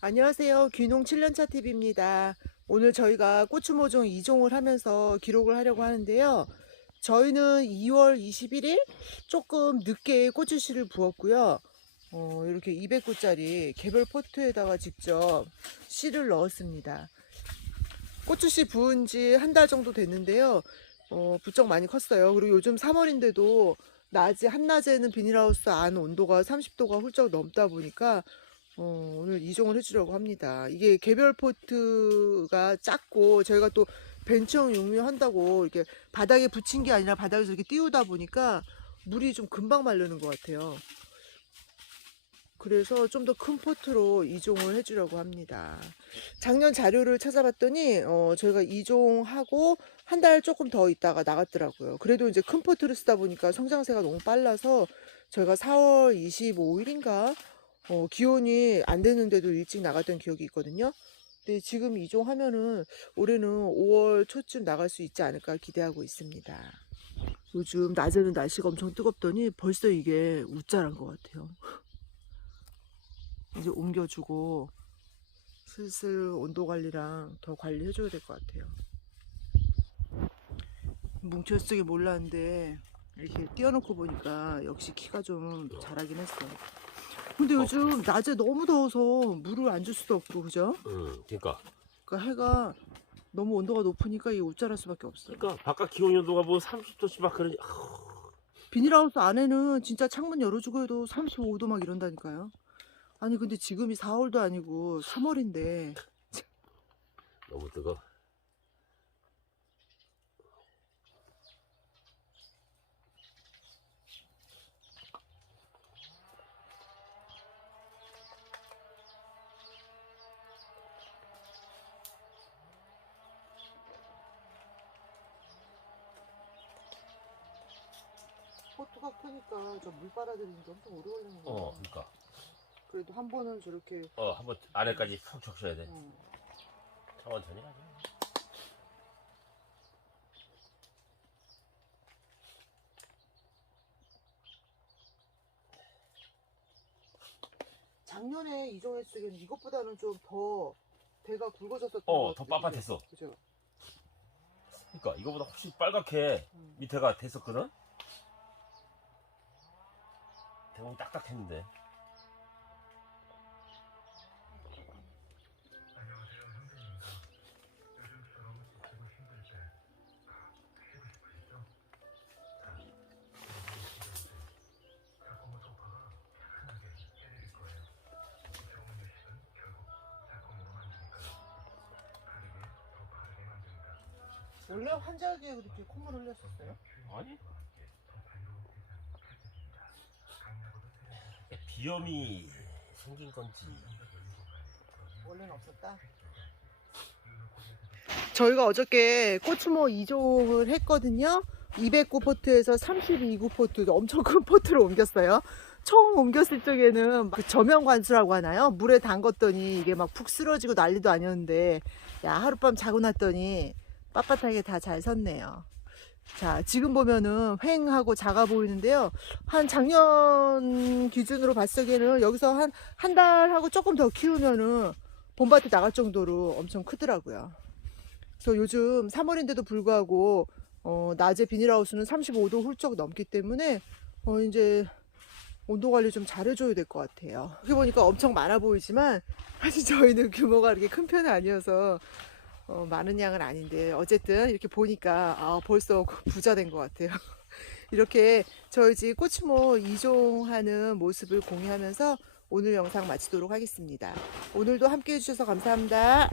안녕하세요. 귀농 7년차 TV입니다. 오늘 저희가 고추 모종 2종을 하면서 기록을 하려고 하는데요. 저희는 2월 21일 조금 늦게 고추씨를 부었고요. 어, 이렇게 200구짜리 개별 포트에다가 직접 씨를 넣었습니다. 고추씨 부은 지 한 달 정도 됐는데요. 어, 부쩍 많이 컸어요. 그리고 요즘 3월인데도 낮에, 한낮에는 비닐하우스 안 온도가 30도가 훌쩍 넘다 보니까 어, 오늘 이종을 해주려고 합니다. 이게 개별 포트가 작고 저희가 또 벤치형 육류한다고 이렇게 바닥에 붙인 게 아니라 바닥에서 이렇게 띄우다 보니까 물이 좀 금방 마르는 것 같아요. 그래서 좀 더 큰 포트로 이종을 해주려고 합니다. 작년 자료를 찾아봤더니 어, 저희가 이종하고 한 달 조금 더 있다가 나갔더라고요. 그래도 이제 큰 포트를 쓰다 보니까 성장세가 너무 빨라서 저희가 4월 25일인가 어, 기온이 안 되는데도 일찍 나갔던 기억이 있거든요. 근데 지금 이종하면은 올해는 5월 초쯤 나갈 수 있지 않을까 기대하고 있습니다. 요즘 낮에는 날씨가 엄청 뜨겁더니 벌써 이게 웃자란 것 같아요. 이제 옮겨주고 슬슬 온도 관리랑 더 관리해줘야 될 것 같아요. 뭉쳤으게 몰랐는데 이렇게 띄워놓고 보니까 역시 키가 좀 자라긴 했어요. 근데 요즘 낮에 너무 더워서 물을 안 줄 수도 없고 그죠? 응, 그러니까, 그러니까 해가 너무 온도가 높으니까 이게 웃자랄 수밖에 없어요. 그러니까 바깥 기온 온도가 뭐 30도씩 막 그러니, 아우, 비닐하우스 안에는 진짜 창문 열어주고 해도 35도 막 이런다니까요. 아니 근데 지금이 4월도 아니고 3월인데 너무 뜨거. 포트가 크니까 저 물 빨아들이는 게 엄청 오래 걸리는 거예요. 어, 그러니까, 그래도 한 번은 저렇게 어, 한번 안에까지 푹 적셔야 돼. 어, 천천히 가자. 작년에 이종했을 때는 이것보다는 좀 더 배가 굵어졌었던 어, 것 더 같아요. 빳빳했어. 그죠? 그러니까 이거보다 훨씬 빨갛게 음. 밑에가 됐었거든. 대부분 딱딱했는데. 원래 환자기에 그렇게 콧물 흘렸었어요? 아니? 비염이 생긴 건지. 원래는 없었다. 저희가 어저께 고추모 2종을 했거든요. 209 포트에서 32구 포트 엄청 큰 포트로 옮겼어요. 처음 옮겼을 적에는 그 저면 관수라고 하나요? 물에 담갔더니 이게 막 푹 쓰러지고 난리도 아니었는데 야 하룻밤 자고 났더니 빳빳하게 다 잘 섰네요. 자 지금 보면은 휑하고 작아 보이는데요. 한 작년 기준으로 봤을 적에는 여기서 한 한 달하고 조금 더 키우면은 봄밭에 나갈 정도로 엄청 크더라고요. 그래서 요즘 3월인데도 불구하고 어, 낮에 비닐하우스는 35도 훌쩍 넘기 때문에 어, 이제 온도 관리 좀 잘해줘야 될 것 같아요. 여기 보니까 엄청 많아 보이지만 사실 저희는 규모가 그렇게 큰 편은 아니어서 어, 많은 양은 아닌데 어쨌든 이렇게 보니까 아, 벌써 부자 된 것 같아요. 이렇게 저희 집 꼬치모 2종하는 모습을 공유하면서 오늘 영상 마치도록 하겠습니다. 오늘도 함께 해주셔서 감사합니다.